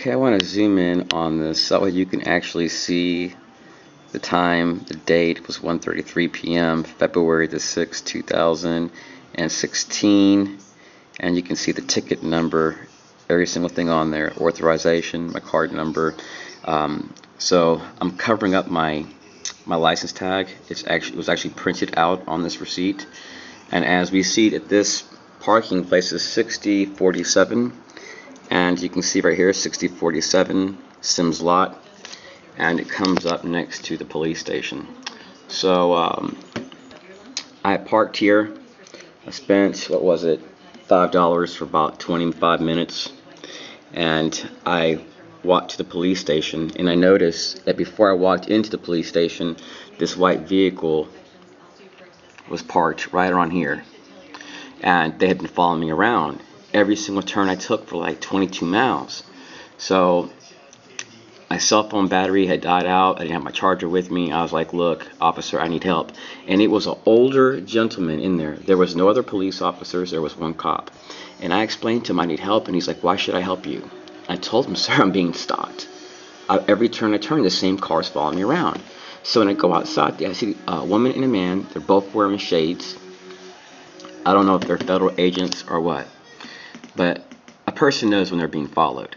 Okay, I want to zoom in on this so you can actually see the time, the date was 1:33 p.m., February the 6th, 2016, and you can see the ticket number, every single thing on there, authorization, my card number. So I'm covering up my license tag. It was actually printed out on this receipt, and as we see that this parking place is 6047. And you can see right here, 6047 Sims Lot, and it comes up next to the police station. So I parked here. I spent, what was it, $5 for about 25 minutes, and I walked to the police station, and I noticed that before I walked into the police station, this white vehicle was parked right around here, and they had been following me around every single turn I took for like 22 miles. So my cell phone battery had died out. I didn't have my charger with me. I was like, look, officer, I need help. And it was an older gentleman in there. There was no other police officers. There was one cop. And I explained to him I need help, and he's like, why should I help you? I told him, sir, I'm being stalked. Every turn I turn, the same car's following me around. So when I go outside, I see a woman and a man. They're both wearing shades. I don't know if they're federal agents or what. But a person knows when they're being followed.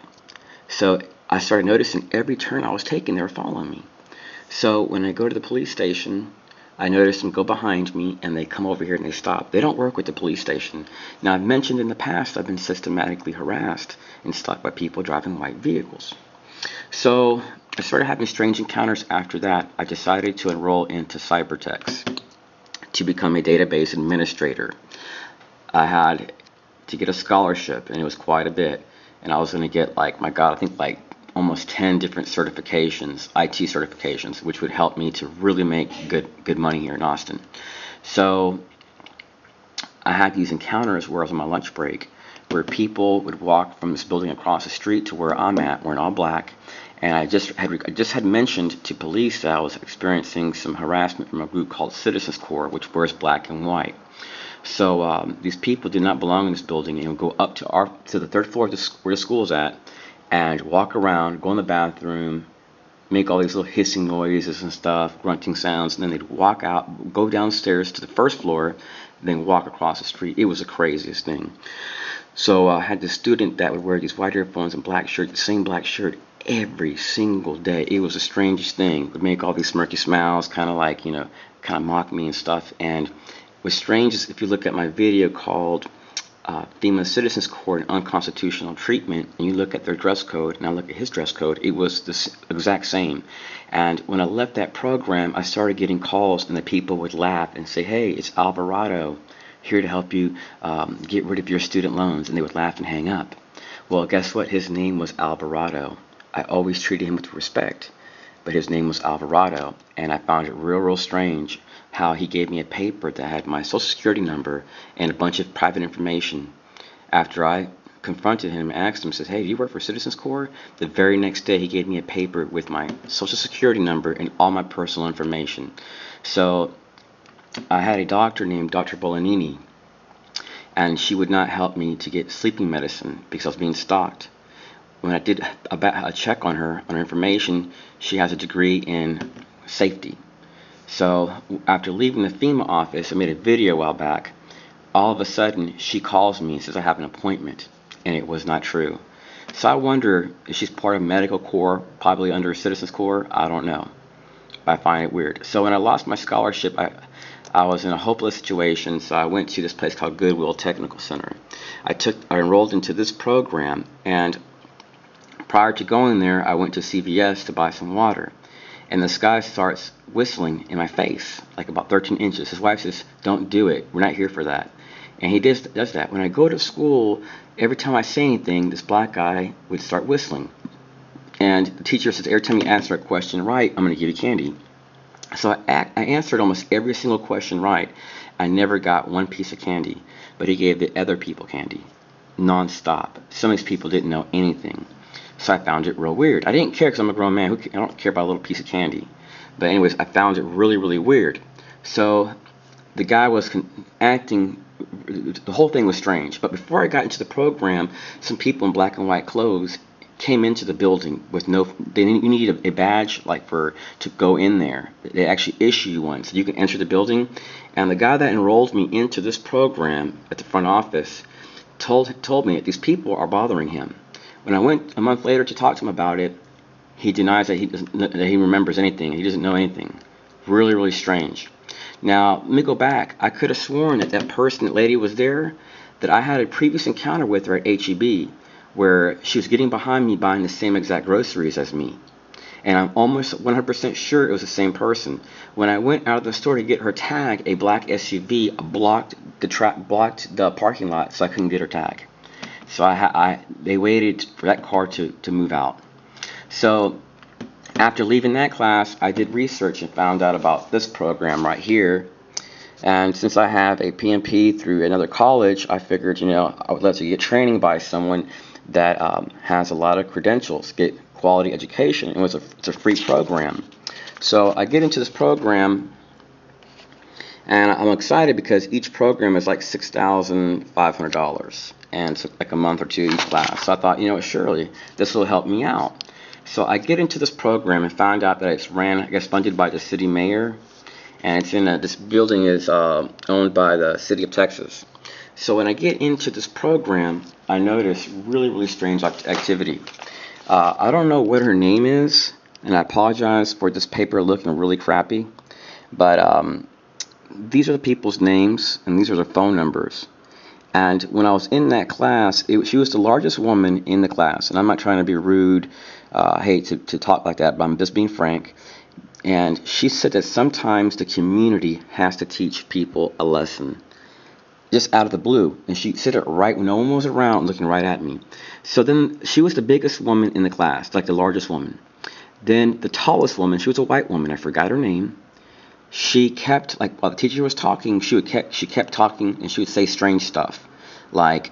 So I started noticing every turn I was taking, they were following me. So when I go to the police station, I notice them go behind me, and they come over here and they stop. They don't work with the police station. Now, I've mentioned in the past I've been systematically harassed and stalked by people driving white vehicles. So I started having strange encounters after that. I decided to enroll into Cybertex to become a database administrator. I had to get a scholarship, and it was quite a bit, and I was going to get, like, my God, I think like almost 10 different certifications, IT certifications, which would help me to really make good money here in Austin. So I had these encounters where I was on my lunch break, where people would walk from this building across the street to where I'm at, wearing all black, and I just had mentioned to police that I was experiencing some harassment from a group called Citizens Corps, which wears black and white. So these people did not belong in this building, and would go up to the third floor where the school is at, and walk around, go in the bathroom, make all these little hissing noises and stuff, grunting sounds, and then they'd walk out, go downstairs to the first floor, then walk across the street. It was the craziest thing. So I had this student that would wear these white earphones and black shirt, the same black shirt every single day. It was the strangest thing. Would make all these smirky smiles, kind of like, kind of mock me and stuff. And what's strange is if you look at my video called FEMA Citizens Corps and Unconstitutional Treatment, and you look at their dress code, and I look at his dress code, it was the exact same. And when I left that program, I started getting calls, and the people would laugh and say, hey, it's Alvarado, here to help you get rid of your student loans. And they would laugh and hang up. Well, guess what? His name was Alvarado. I always treated him with respect, but his name was Alvarado, and I found it real strange how he gave me a paper that had my social security number and a bunch of private information. After I confronted him and asked him, says, hey, do you work for Citizens Corps? The very next day he gave me a paper with my social security number and all my personal information. So I had a doctor named Dr. Bolanini, and she would not help me to get sleeping medicine because I was being stalked. When I did a check on her information, she has a degree in safety. So after leaving the FEMA office, I made a video a while back. All of a sudden, she calls me and says I have an appointment, and it was not true. So I wonder if she's part of medical corps, probably under Citizens Corps. I don't know. But I find it weird. So when I lost my scholarship, I was in a hopeless situation, so I went to this place called Goodwill Technical Center. I enrolled into this program, and prior to going there, I went to CVS to buy some water. And this guy starts whistling in my face, like about 13 inches. His wife says, don't do it. We're not here for that. And he does that. When I go to school, every time I say anything, this black guy would start whistling. And the teacher says, every time you answer a question right, I'm going to give you candy. So I answered almost every single question right. I never got one piece of candy, but he gave the other people candy, nonstop. Some of these people didn't know anything. So I found it real weird. I didn't care because I'm a grown man. I don't care about a little piece of candy. But anyways, I found it really weird. So the guy was acting, the whole thing was strange. But before I got into the program, some people in black and white clothes came into the building with no, you need a badge like to go in there. They actually issue you one so you can enter the building. And the guy that enrolled me into this program at the front office told me that these people are bothering him. When I went a month later to talk to him about it, he denies that he remembers anything. He doesn't know anything. Really, really strange. Now, let me go back. I could have sworn that lady was there, that I had a previous encounter with her at HEB, where she was getting behind me buying the same exact groceries as me. And I'm almost 100% sure it was the same person. When I went out of the store to get her tag, a black SUV blocked the parking lot, so I couldn't get her tag. So they waited for that car to move out. So after leaving that class, I did research and found out about this program right here. And since I have a PMP through another college, I figured, I would let you get training by someone that has a lot of credentials, get quality education, and it's a free program. So I get into this program, and I'm excited because each program is like $6,500, and it's like a month or two each class. So I thought, surely this will help me out. So I get into this program and found out that it's funded by the city mayor, and it's this building is owned by the city of Texas. So when I get into this program, I notice really, really strange activity. I don't know what her name is, and I apologize for this paper looking really crappy, but these are the people's names, and these are their phone numbers. And when I was in that class, she was the largest woman in the class, and I'm not trying to be rude. I hate to talk like that, but I'm just being frank. And she said that sometimes the community has to teach people a lesson, just out of the blue. And she said it right when no one was around, looking right at me. So then she was the biggest woman in the class, like the largest woman. Then the tallest woman, she was a white woman. I forgot her name. She kept, while the teacher was talking, she kept talking, and she would say strange stuff, like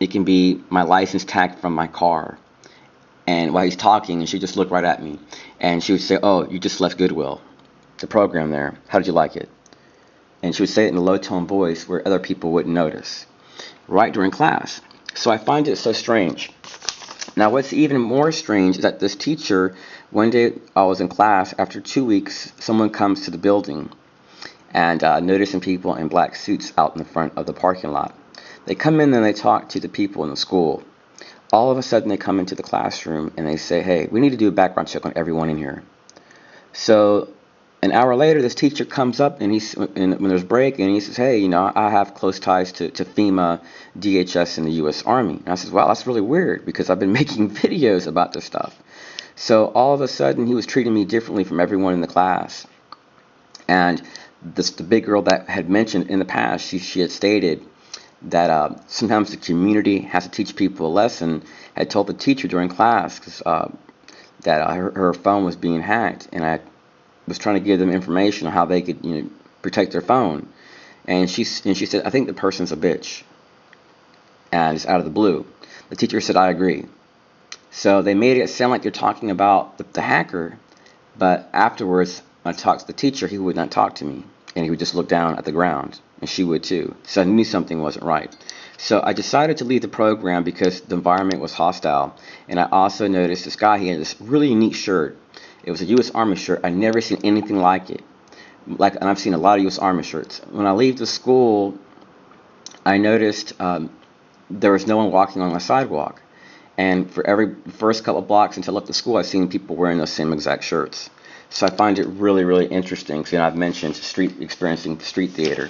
it can be my license tag from my car. And while he's talking, and she just looked right at me, and she would say, "Oh, you just left Goodwill, the program there. How did you like it?" And she would say it in a low-tone voice where other people wouldn't notice, right during class. So I find it so strange. Now, what's even more strange is that this teacher, one day I was in class, after 2 weeks, someone comes to the building and noticing people in black suits out in the front of the parking lot. They come in and they talk to the people in the school. All of a sudden, they come into the classroom and they say, "Hey, we need to do a background check on everyone in here." So an hour later, this teacher comes up and when there's break, and he says, "Hey, I have close ties to FEMA, DHS, and the U.S. Army." And I said, "Wow, that's really weird because I've been making videos about this stuff." So all of a sudden, he was treating me differently from everyone in the class. And the big girl that had mentioned in the past, she had stated that sometimes the community has to teach people a lesson, had told the teacher during class that her phone was being hacked, and I was trying to give them information on how they could protect their phone. And she said, "I think the person's a bitch." And it's out of the blue. The teacher said, "I agree." So they made it sound like they're talking about the hacker, but afterwards, when I talked to the teacher, he would not talk to me, and he would just look down at the ground. And she would too. So I knew something wasn't right. So I decided to leave the program because the environment was hostile. And I also noticed this guy, he had this really unique shirt. It was a U.S. Army shirt. I'd never seen anything like it. And I've seen a lot of U.S. Army shirts. When I leave the school, I noticed there was no one walking on the sidewalk. And for every first couple of blocks until I left the school, I've seen people wearing those same exact shirts. So I find it really, really interesting. So, I've mentioned experiencing street theater.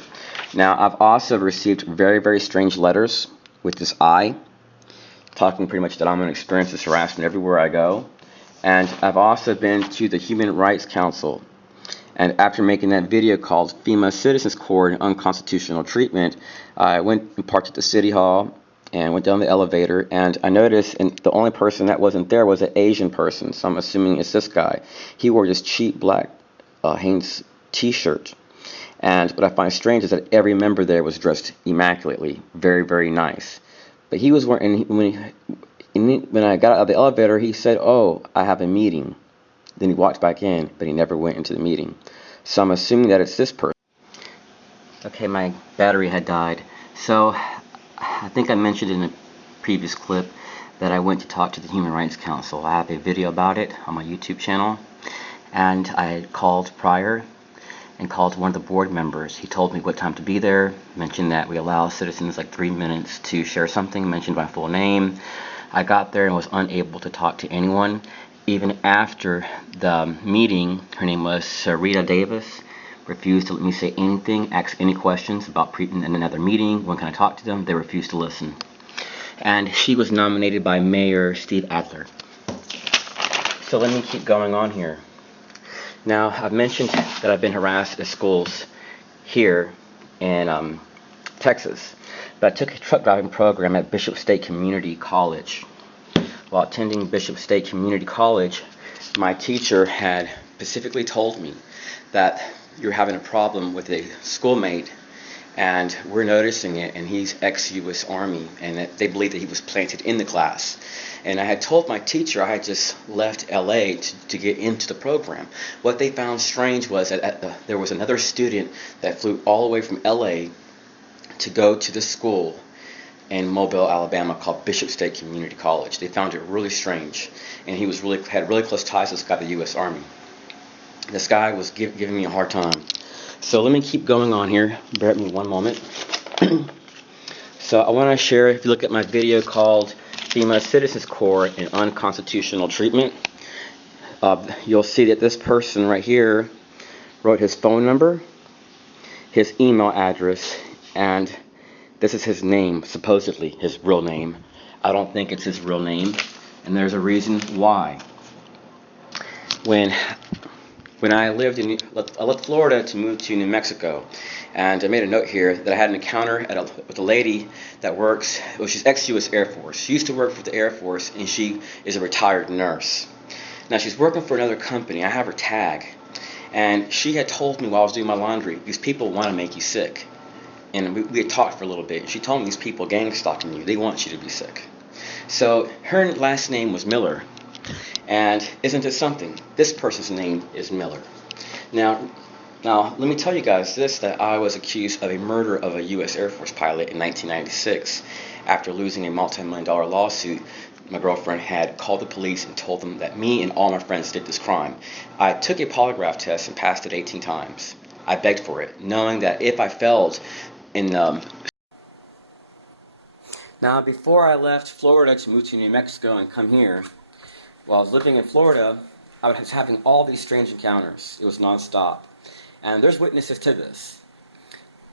Now, I've also received very, very strange letters with this eye, talking pretty much that I'm going to experience this harassment everywhere I go. And I've also been to the Human Rights Council. And after making that video called FEMA Citizens Court and Unconstitutional Treatment, I went and parked at the City Hall and went down the elevator, and I noticed the only person that wasn't there was an Asian person, so I'm assuming it's this guy. He wore this cheap black Hanes t-shirt, and what I find strange is that every member there was dressed immaculately, very, very nice. But he was wearing, when I got out of the elevator, he said, "Oh, I have a meeting." Then he walked back in, but he never went into the meeting. So I'm assuming that it's this person. Okay, my battery had died. So I think I mentioned in a previous clip that I went to talk to the Human Rights Council. I have a video about it on my YouTube channel, and I had called prior and called one of the board members. He told me what time to be there, mentioned that we allow citizens like 3 minutes to share something, mentioned my full name. I got there and was unable to talk to anyone. Even after the meeting, her name was Sarita Davis, refused to let me say anything, ask any questions about in another meeting. When can I talk to them? They refused to listen. And she was nominated by Mayor Steve Adler. So let me keep going on here. Now, I've mentioned that I've been harassed at schools here in Texas, but I took a truck driving program at Bishop State Community College. While attending Bishop State Community College, my teacher had specifically told me that you're having a problem with a schoolmate, and we're noticing it, and he's ex-U.S. Army, and that they believe that he was planted in the class. And I had told my teacher I had just left L.A. to get into the program. What they found strange was that there was another student that flew all the way from L.A. to go to the school in Mobile, Alabama, called Bishop State Community College. They found it really strange, and he had really close ties to this guy, the U.S. Army. This guy was giving me a hard time. So let me keep going on here. Bear with me one moment. So I want to share, if you look at my video called FEMA Citizens Corps and Unconstitutional Treatment, you'll see that this person right here wrote his phone number, his email address, and this is his name, supposedly his real name. I don't think it's his real name, and there's a reason why. When I left Florida to move to New Mexico, and I made a note here that I had an encounter with a lady that works, she's ex-U.S. Air Force. She used to work for the Air Force, and she is a retired nurse. Now she's working for another company. I have her tag, and she had told me while I was doing my laundry, these people want to make you sick. And we had talked for a little bit. She told me these people gang stalking you. They want you to be sick. So her last name was Miller. And isn't it something? This person's name is Miller. Now, let me tell you guys this, that I was accused of a murder of a U.S. Air Force pilot in 1996. After losing a multi-million-dollar lawsuit, my girlfriend had called the police and told them that me and all my friends did this crime. I took a polygraph test and passed it 18 times. I begged for it, knowing that if I failed in Now, before I left Florida to move to New Mexico and come here, while I was living in Florida, I was having all these strange encounters. It was nonstop. And there's witnesses to this.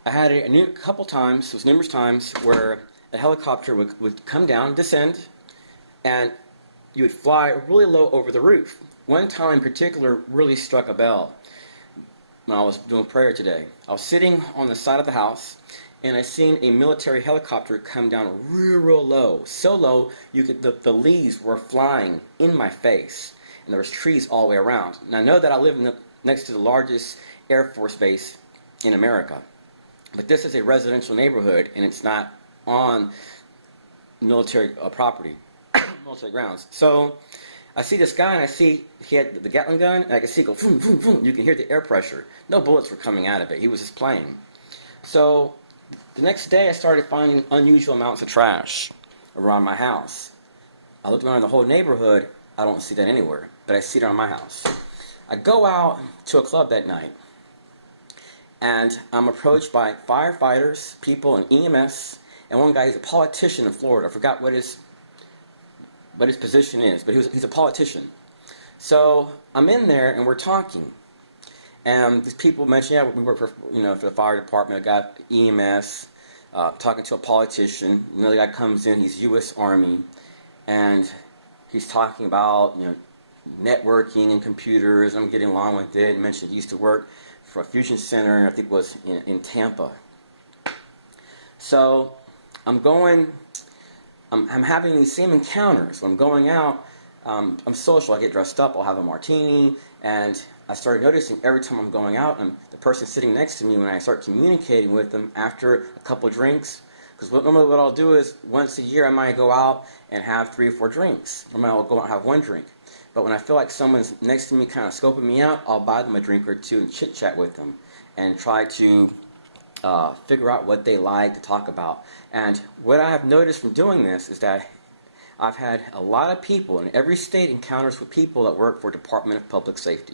I had a couple times, it was numerous times, where a helicopter would come down, descend, and you would fly really low over the roof. One time in particular really struck a bell when I was doing prayer today. I was sitting on the side of the house, and I seen a military helicopter come down real low, so low the leaves were flying in my face, and there was trees all the way around. And I know that I live next to the largest Air Force base in America, but this is a residential neighborhood, and it's not on military property, military grounds. So I see this guy, and I see he had the Gatling gun, and I can see it go boom, boom, boom. You can hear the air pressure. No bullets were coming out of it. He was just playing. So the next day, I started finding unusual amounts of trash around my house. I looked around the whole neighborhood. I don't see that anywhere, but I see it around my house. I go out to a club that night, and I'm approached by firefighters, people in EMS, and one guy, he's a politician in Florida. I forgot what his position is, but he's a politician. So I'm in there, and we're talking. And these people mentioned, yeah, we work for the fire department. I got EMS, talking to a politician. Another guy comes in, he's U.S. Army, and he's talking about networking and computers. I'm getting along with it. And mentioned he used to work for a fusion center, I think it was in Tampa. So I'm having these same encounters. When I'm going out, I'm social. I get dressed up. I'll have a martini, and I started noticing every time I'm going out, and the person sitting next to me, when I start communicating with them after a couple of drinks, because normally what I'll do is once a year I might go out and have 3 or 4 drinks. Normally I'll go out and have 1 drink. But when I feel like someone's next to me kind of scoping me out, I'll buy them a drink or 2 and chit-chat with them and try to figure out what they like to talk about. And what I have noticed from doing this is that I've had a lot of people in every state encounters with people that work for Department of Public Safety.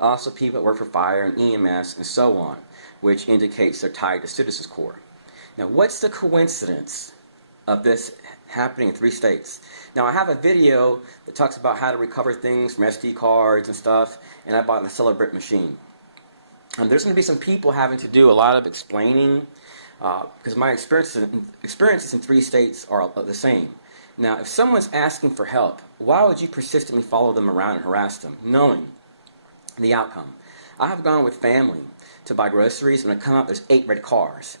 Also people that work for fire and EMS and so on, which indicates they're tied to Citizens Corps. Now, what's the coincidence of this happening in 3 states? Now, I have a video that talks about how to recover things from SD cards and stuff, and I bought a Celebrate machine. There's going to be some people having to do a lot of explaining, because my experiences in 3 states are the same. Now, if someone's asking for help, why would you persistently follow them around and harass them, knowing the outcome? I have gone with family to buy groceries, and when I come out, there's 8 red cars,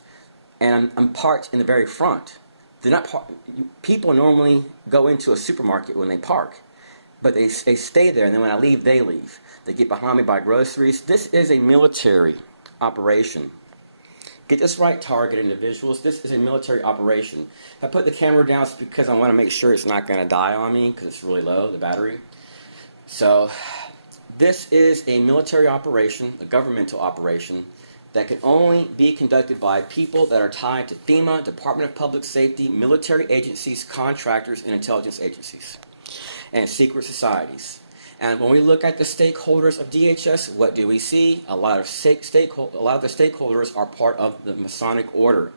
and I'm parked in the very front. They're not people normally go into a supermarket when they park, but they stay there, and then when I leave, they leave. They get behind me, buy groceries. This is a military operation. Get this right, target individuals. This is a military operation. I put the camera down because I want to make sure it's not going to die on me because it's really low, the battery. So this is a military operation, a governmental operation, that can only be conducted by people that are tied to FEMA, Department of Public Safety, military agencies, contractors, and intelligence agencies, and secret societies. And when we look at the stakeholders of DHS, what do we see? A lot of the stakeholders are part of the Masonic order.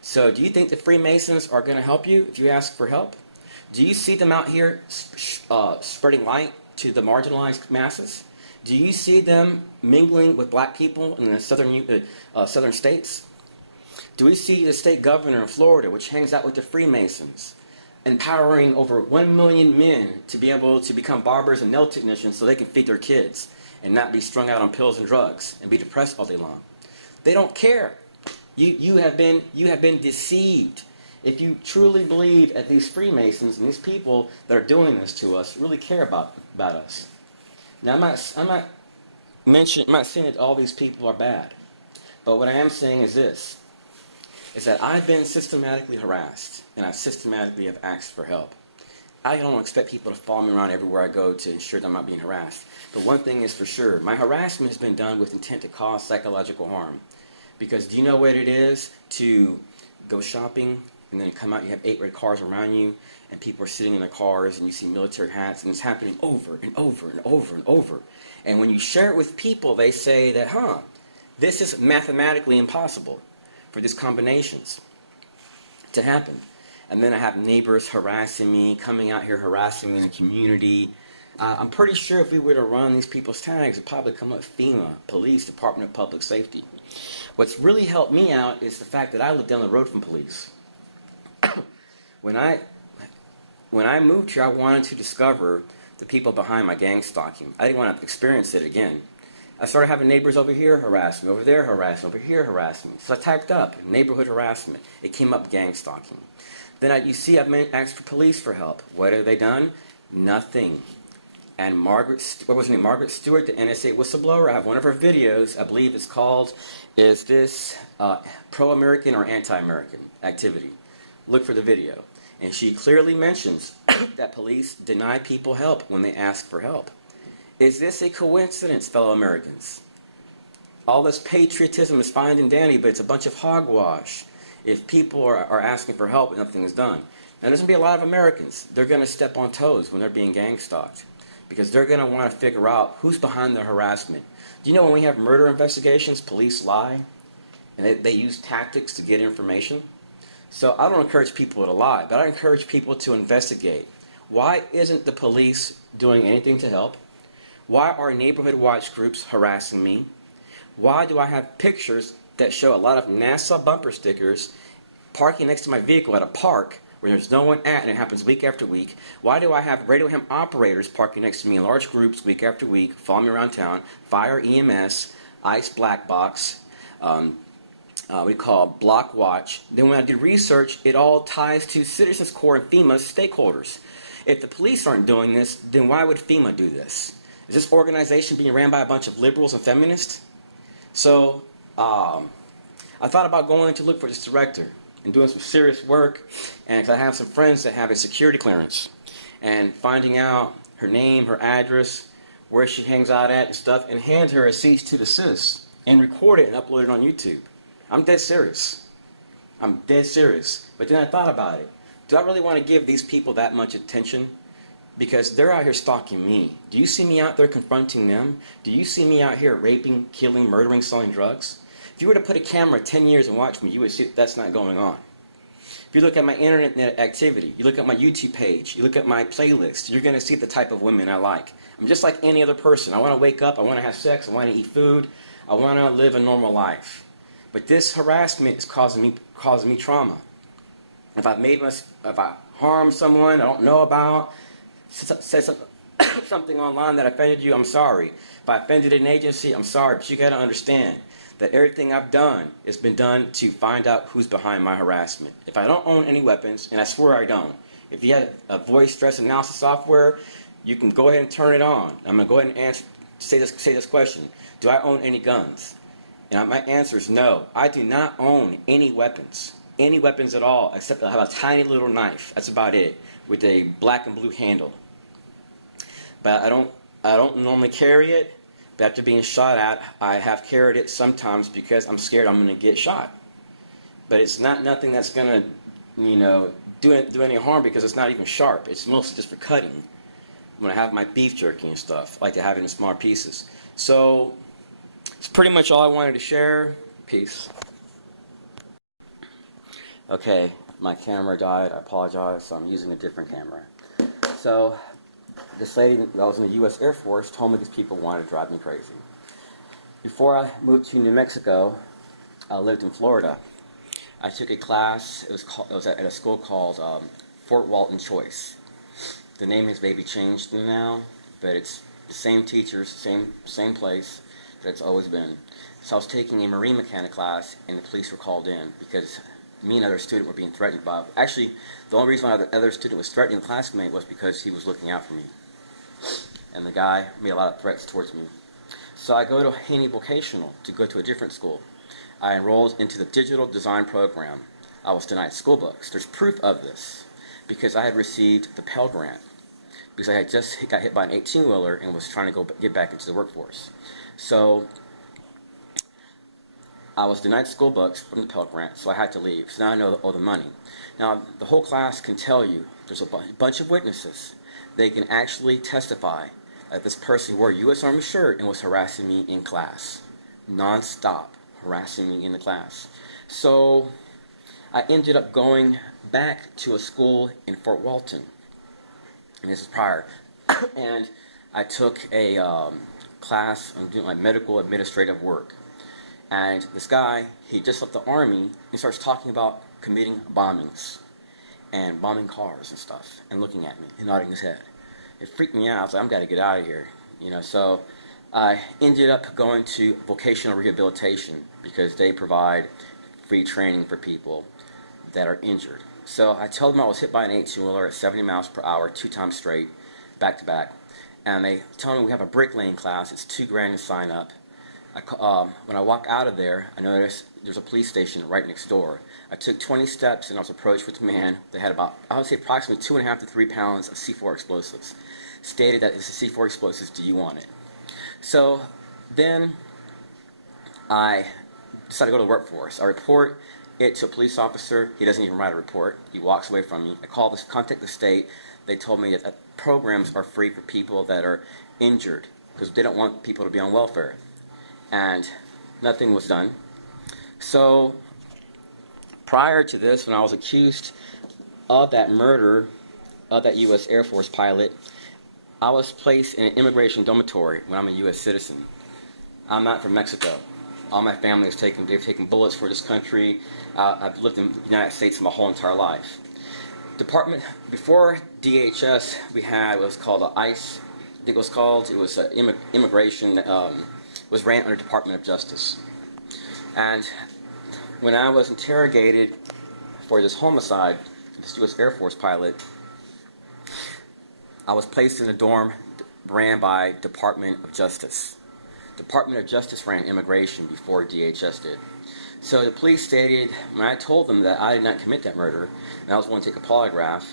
So do you think the Freemasons are going to help you if you ask for help? Do you see them out here spreading light to the marginalized masses? Do you see them mingling with black people in the southern states? Do we see the state governor in Florida, which hangs out with the Freemasons, empowering over 1 million men to be able to become barbers and nail technicians so they can feed their kids and not be strung out on pills and drugs and be depressed all day long? They don't care. You have been deceived. If you truly believe that these Freemasons and these people that are doing this to us really care about us. Now, I'm not saying that all these people are bad, but what I am saying is this, is that I've been systematically harassed, and I systematically have asked for help. I don't expect people to follow me around everywhere I go to ensure that I'm not being harassed. But one thing is for sure, my harassment has been done with intent to cause psychological harm. Because do you know what it is to go shopping, and then come out, you have 8 red cars around you, and people are sitting in their cars, and you see military hats, and it's happening over and over and over and over. And when you share it with people, they say that, this is mathematically impossible for these combinations to happen. And then I have neighbors harassing me, coming out here harassing me in the community. I'm pretty sure if we were to run these people's tags, it'd probably come up FEMA, Police, Department of Public Safety. What's really helped me out is the fact that I live down the road from police. When I moved here, I wanted to discover the people behind my gang stalking. I didn't want to experience it again. I started having neighbors over here harass me, over there harass me, over here harass me. So I typed up neighborhood harassment. It came up gang stalking. Then you see I've asked for police for help. What have they done? Nothing. And Margaret Stewart, the NSA whistleblower, I have one of her videos, I believe it's called, is this pro-American or anti-American activity? Look for the video. And she clearly mentions that police deny people help when they ask for help. Is this a coincidence, fellow Americans? All this patriotism is fine and dandy, but it's a bunch of hogwash. If people are asking for help, nothing is done. Now, there's going to be a lot of Americans. They're going to step on toes when they're being gang stalked, because they're going to want to figure out who's behind the harassment. Do you know when we have murder investigations, police lie, and they use tactics to get information? So I don't encourage people to lie, but I encourage people to investigate. Why isn't the police doing anything to help? Why are neighborhood watch groups harassing me? Why do I have pictures that show a lot of NASA bumper stickers parking next to my vehicle at a park where there's no one at, and it happens week after week? Why do I have radio ham operators parking next to me in large groups week after week, following me around town, fire, EMS, ICE black box, we call block watch? Then when I did research, it all ties to Citizens Corps and FEMA's stakeholders. If the police aren't doing this, then why would FEMA do this? Is this organization being ran by a bunch of liberals and feminists? So I thought about going to look for this director and doing some serious work, and 'cause I have some friends that have a security clearance, and finding out her name, her address, where she hangs out at and stuff, and hand her a cease to desist and record it and upload it on YouTube. I'm dead serious. I'm dead serious. But then I thought about it. Do I really want to give these people that much attention? Because they're out here stalking me. Do you see me out there confronting them? Do you see me out here raping, killing, murdering, selling drugs? If you were to put a camera 10 years and watch me, you would see that's not going on. If you look at my internet activity, you look at my YouTube page, you look at my playlist, you're going to see the type of women I like. I'm just like any other person. I want to wake up, I want to have sex, I want to eat food, I want to live a normal life. But this harassment is causing me trauma. If I harmed someone I don't know about, said something online that offended you, I'm sorry. If I offended an agency, I'm sorry. But you got to understand that everything I've done has been done to find out who's behind my harassment. If I don't own any weapons, and I swear I don't, if you have a voice stress analysis software, you can go ahead and turn it on. I'm going to go ahead and say this question. Do I own any guns? And my answer is no. I do not own any weapons at all, except I have a tiny little knife. That's about it, with a black and blue handle. But I don't normally carry it. But after being shot at, I have carried it sometimes because I'm scared I'm going to get shot. But it's nothing that's going to, do any harm because it's not even sharp. It's mostly just for cutting. When I have my beef jerky and stuff, I like to have it in small pieces. So it's pretty much all I wanted to share. Peace. Okay, my camera died. I apologize. So I'm using a different camera. So this lady that was in the U.S. Air Force told me these people wanted to drive me crazy. Before I moved to New Mexico, I lived in Florida. I took a class. It was at a school called Fort Walton Choice. The name has maybe changed now, but it's the same teachers, same place that it's always been. So I was taking a marine mechanic class, and the police were called in because me and another student were being threatened by. Actually, the only reason why the other student was threatening the classmate was because he was looking out for me, and the guy made a lot of threats towards me. So I go to Haney Vocational to go to a different school. I enrolled into the digital design program. I was denied school books. There's proof of this because I had received the Pell Grant because I had just got hit by an 18-wheeler and was trying to get back into the workforce. So I was denied school books from the Pell Grant, so I had to leave. So now I know all the money. Now, the whole class can tell you, there's a bunch of witnesses. They can actually testify that this person wore a U.S. Army shirt and was harassing me in class. Non-stop harassing me in the class. So I ended up going back to a school in Fort Walton. And this is prior. And I took a class on doing like medical administrative work. And this guy, he just left the Army, he starts talking about committing bombings and bombing cars and stuff and looking at me and nodding his head. It freaked me out. I was like, I've got to get out of here. So I ended up going to vocational rehabilitation because they provide free training for people that are injured. So I told them I was hit by an 18-wheeler at 70 miles per hour 2 times straight, back to back. And they told me we have a bricklaying class. It's $2,000 to sign up. When I walk out of there, I noticed there's a police station right next door. I took 20 steps and I was approached with a man that had about, I would say approximately 2.5 to 3 pounds of C4 explosives. Stated that this is C4 explosives, do you want it? So then I decided to go to the workforce. I report it to a police officer. He doesn't even write a report. He walks away from me. I contact the state. They told me that programs are free for people that are injured because they don't want people to be on welfare. And nothing was done. So prior to this, when I was accused of that murder of that U.S. Air Force pilot, I was placed in an immigration dormitory when I'm a U.S. citizen. I'm not from Mexico. All my family is they've taken bullets for this country. I've lived in the United States my whole entire life. Before DHS, we had what was called ICE, I think it was called. It was immigration, was ran under Department of Justice. And when I was interrogated for this homicide, this U.S. Air Force pilot, I was placed in a dorm ran by Department of Justice. Department of Justice ran immigration before DHS did. So the police stated, when I told them that I did not commit that murder, and I was going to take a polygraph,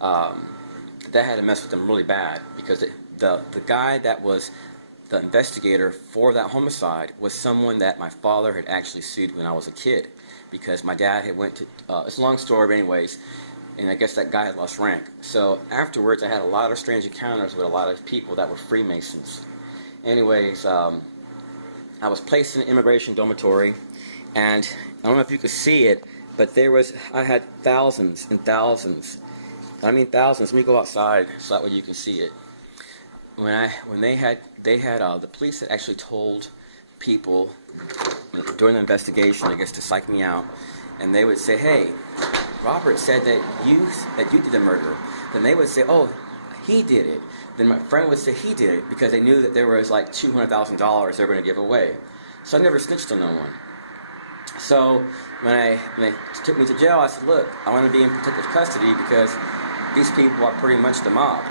that had to mess with them really bad, because the guy that was the investigator for that homicide was someone that my father had actually sued when I was a kid, because my dad had went to, it's a long story, but anyways, and I guess that guy had lost rank. So afterwards, I had a lot of strange encounters with a lot of people that were Freemasons. Anyways, I was placed in an immigration dormitory, and I don't know if you could see it, but I had thousands and thousands. I mean thousands. Let me go outside so that way you can see it. When they had the police had actually told people during the investigation, I guess, to psych me out, and they would say, "Hey, Robert said that you did the murder." Then they would say, "Oh, he did it." Then my friend would say he did it because they knew that there was like $200,000 they were going to give away. So I never snitched on no one. So when they took me to jail, I said, "Look, I want to be in protective custody because these people are pretty much the mob."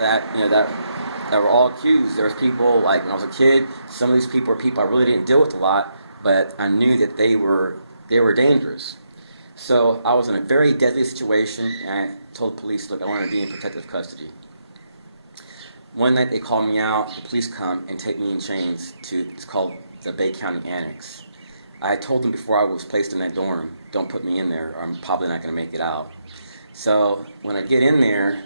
that were all accused. There was people, like when I was a kid, some of these people were people I really didn't deal with a lot, but I knew that they were dangerous. So I was in a very deadly situation, and I told the police, "Look, I want to be in protective custody." One night they called me out, the police come and take me in chains to, it's called the Bay County Annex. I told them before I was placed in that dorm, "Don't put me in there or I'm probably not going to make it out." So when I get in there,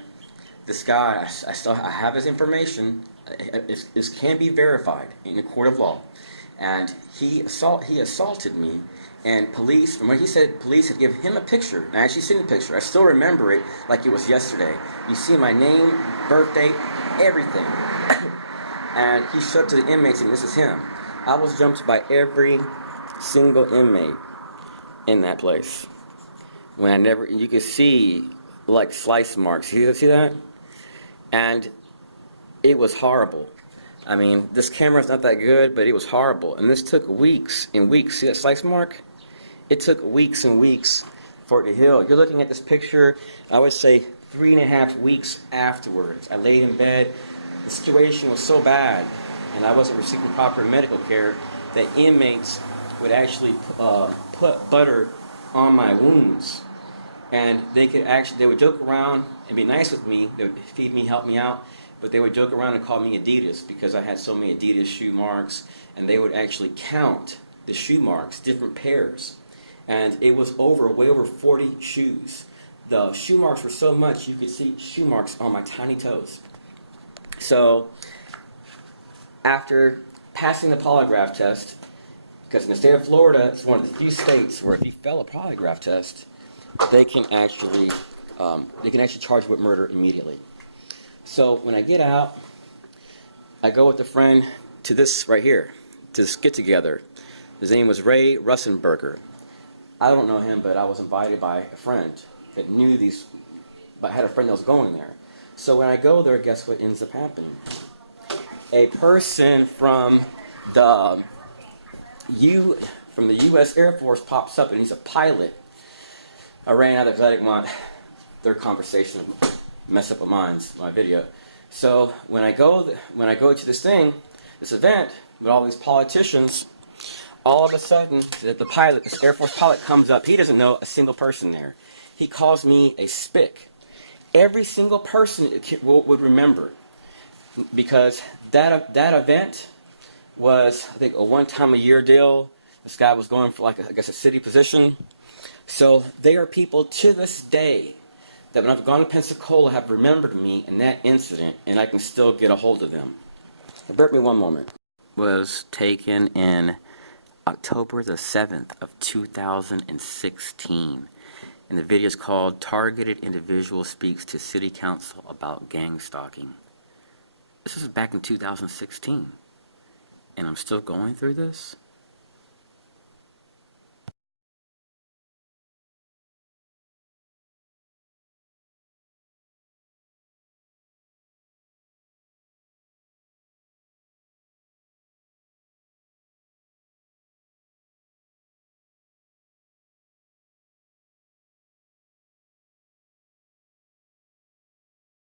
this guy, I have his information, this can be verified in a court of law, and he assaulted me, and police, from what he said, police had given him a picture, and I actually seen the picture, I still remember it like it was yesterday. You see my name, birthday, everything, and he showed to the inmates, and this is him. I was jumped by every single inmate in that place. You could see like slice marks, you see that? And it was horrible. I mean, this camera's not that good, but it was horrible. And this took weeks and weeks. See that slice mark? It took weeks and weeks for it to heal. You're looking at this picture, I would say 3.5 weeks afterwards. I laid in bed. The situation was so bad, and I wasn't receiving proper medical care, that inmates would actually put butter on my wounds. And they would joke around and be nice with me. They would feed me, help me out, but they would joke around and call me Adidas because I had so many Adidas shoe marks, and they would actually count the shoe marks, different pairs. And it was way over 40 shoes. The shoe marks were so much you could see shoe marks on my tiny toes. So after passing the polygraph test, because in the state of Florida, it's one of the few states where if you fail a polygraph test, they can actually charge you with murder immediately. So when I get out, I go with a friend to this right here, to this get-together. His name was Ray Russenberger. I don't know him, but I was invited by a friend that knew these, but I had a friend that was going there. So when I go there, guess what ends up happening? A person from the U.S. Air Force pops up, and he's a pilot. I ran out of because I didn't want their conversation to mess up my video. So when I go to this event with all these politicians, all of a sudden this Air Force pilot comes up. He doesn't know a single person there. He calls me a spick. Every single person would remember, because that event was, I think, a one-time-a-year deal. This guy was going for a city position. So there are people to this day that when I've gone to Pensacola have remembered me in that incident, and I can still get a hold of them. Bear with me one moment. Was taken in October the 7th of 2016. And the video is called "Targeted Individual Speaks to City Council About Gang Stalking." This was back in 2016. And I'm still going through this?